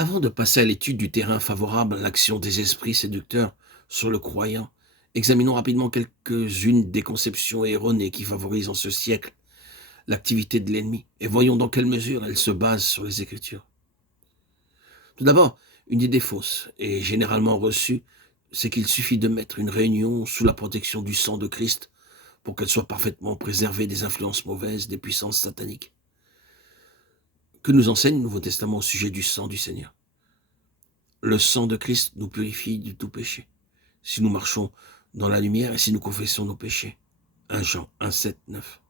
Avant de passer à l'étude du terrain favorable à l'action des esprits séducteurs sur le croyant, examinons rapidement quelques-unes des conceptions erronées qui favorisent en ce siècle l'activité de l'ennemi, et voyons dans quelle mesure elles se basent sur les Écritures. Tout d'abord, une idée fausse et généralement reçue, c'est qu'il suffit de mettre une réunion sous la protection du sang de Christ pour qu'elle soit parfaitement préservée des influences mauvaises, des puissances sataniques. Que nous enseigne le Nouveau Testament au sujet du sang du Seigneur? Le sang de Christ nous purifie de tout péché. Si nous marchons dans la lumière et si nous confessons nos péchés. 1 Jean 1, 7, 9.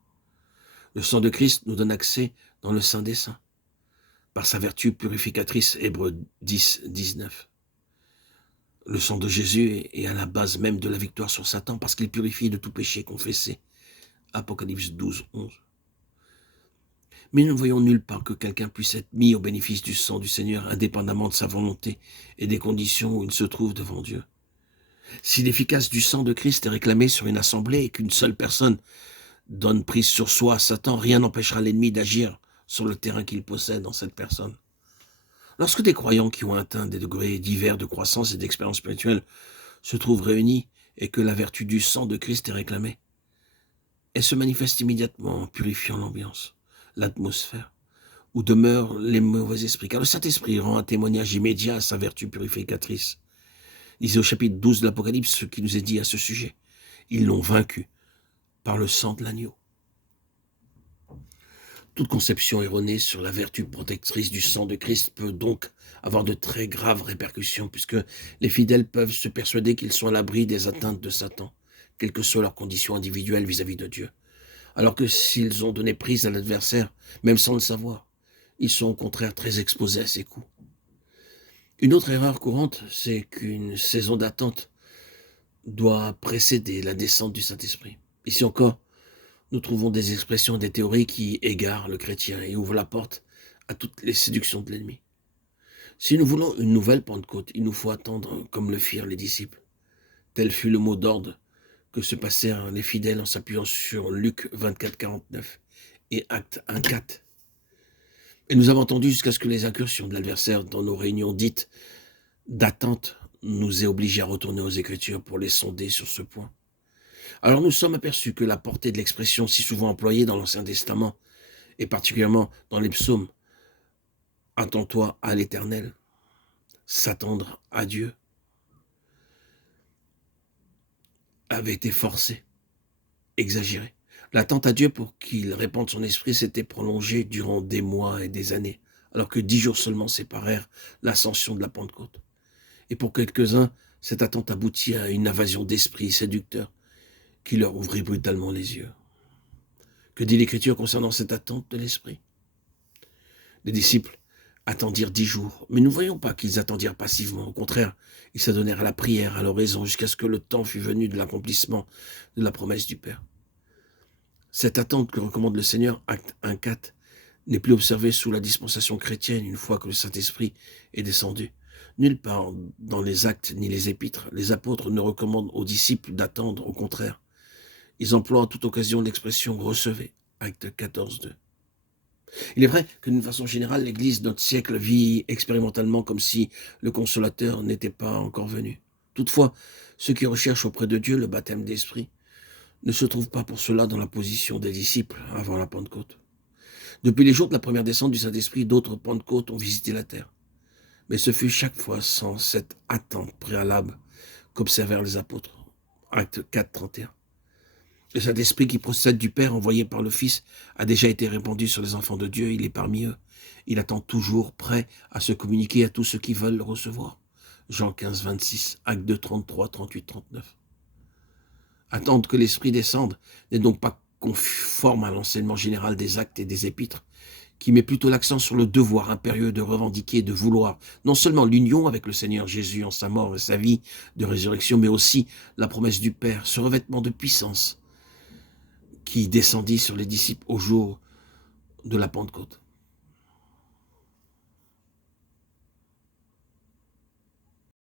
Le sang de Christ nous donne accès dans le Saint des Saints, par sa vertu purificatrice, Hébreux 10, 19. Le sang de Jésus est à la base même de la victoire sur Satan, parce qu'il purifie de tout péché confessé, Apocalypse 12, 11. Mais nous ne voyons nulle part que quelqu'un puisse être mis au bénéfice du sang du Seigneur, indépendamment de sa volonté et des conditions où il se trouve devant Dieu. Si l'efficace du sang de Christ est réclamé sur une assemblée et qu'une seule personne donne prise sur soi à Satan, rien n'empêchera l'ennemi d'agir sur le terrain qu'il possède en cette personne. Lorsque des croyants qui ont atteint des degrés divers de croissance et d'expérience spirituelle se trouvent réunis et que la vertu du sang de Christ est réclamée, elle se manifeste immédiatement en purifiant l'ambiance, l'atmosphère, où demeurent les mauvais esprits, car le Saint-Esprit rend un témoignage immédiat à sa vertu purificatrice. Lisez au chapitre 12 de l'Apocalypse ce qui nous est dit à ce sujet. Ils l'ont vaincu par le sang de l'agneau. Toute conception erronée sur la vertu protectrice du sang de Christ peut donc avoir de très graves répercussions, puisque les fidèles peuvent se persuader qu'ils sont à l'abri des atteintes de Satan, quelles que soient leurs conditions individuelles vis-à-vis de Dieu. Alors que s'ils ont donné prise à l'adversaire, même sans le savoir, ils sont au contraire très exposés à ses coups. Une autre erreur courante, c'est qu'une saison d'attente doit précéder la descente du Saint-Esprit. Ici encore, nous trouvons des expressions et des théories qui égarent le chrétien et ouvrent la porte à toutes les séductions de l'ennemi. Si nous voulons une nouvelle Pentecôte, il nous faut attendre comme le firent les disciples. Tel fut le mot d'ordre que se passèrent les fidèles en s'appuyant sur Luc 24, 49 et Actes 1, 4. Et nous avons entendu jusqu'à ce que les incursions de l'adversaire dans nos réunions dites d'attente nous aient obligés à retourner aux Écritures pour les sonder sur ce point. Alors nous sommes aperçus que la portée de l'expression si souvent employée dans l'Ancien Testament, et particulièrement dans les psaumes, « Attends-toi à l'Éternel »,« s'attendre à Dieu », avait été forcée, exagérée. L'attente à Dieu pour qu'il répande son esprit s'était prolongée durant des mois et des années, alors que 10 jours seulement séparèrent l'ascension de la Pentecôte. Et pour quelques-uns, cette attente aboutit à une invasion d'esprit séducteur qui leur ouvrit brutalement les yeux. Que dit l'Écriture concernant cette attente de l'esprit? Les disciples attendirent 10 jours, mais nous ne voyons pas qu'ils attendirent passivement. Au contraire, ils s'adonnèrent à la prière, à l'oraison, jusqu'à ce que le temps fût venu de l'accomplissement de la promesse du Père. Cette attente que recommande le Seigneur, Acte 1, 4, n'est plus observée sous la dispensation chrétienne une fois que le Saint-Esprit est descendu. Nulle part dans les actes ni les épîtres, les apôtres ne recommandent aux disciples d'attendre, au contraire. Ils emploient à toute occasion l'expression « recevez », Acte 14, 2. Il est vrai que d'une façon générale, l'Église de notre siècle vit expérimentalement comme si le Consolateur n'était pas encore venu. Toutefois, ceux qui recherchent auprès de Dieu le baptême d'esprit ne se trouvent pas pour cela dans la position des disciples avant la Pentecôte. Depuis les jours de la première descente du Saint-Esprit, d'autres Pentecôtes ont visité la terre. Mais ce fut chaque fois sans cette attente préalable qu'observèrent les apôtres. Acte 4, 31. Le Saint-Esprit qui procède du Père envoyé par le Fils a déjà été répandu sur les enfants de Dieu, il est parmi eux. Il attend toujours prêt à se communiquer à tous ceux qui veulent le recevoir. Jean 15, 26, Acte 2, 33, 38, 39. Attendre que l'Esprit descende n'est donc pas conforme à l'enseignement général des actes et des épîtres, qui met plutôt l'accent sur le devoir impérieux de revendiquer, de vouloir non seulement l'union avec le Seigneur Jésus en sa mort et sa vie de résurrection, mais aussi la promesse du Père, ce revêtement de puissance qui descendit sur les disciples au jour de la Pentecôte.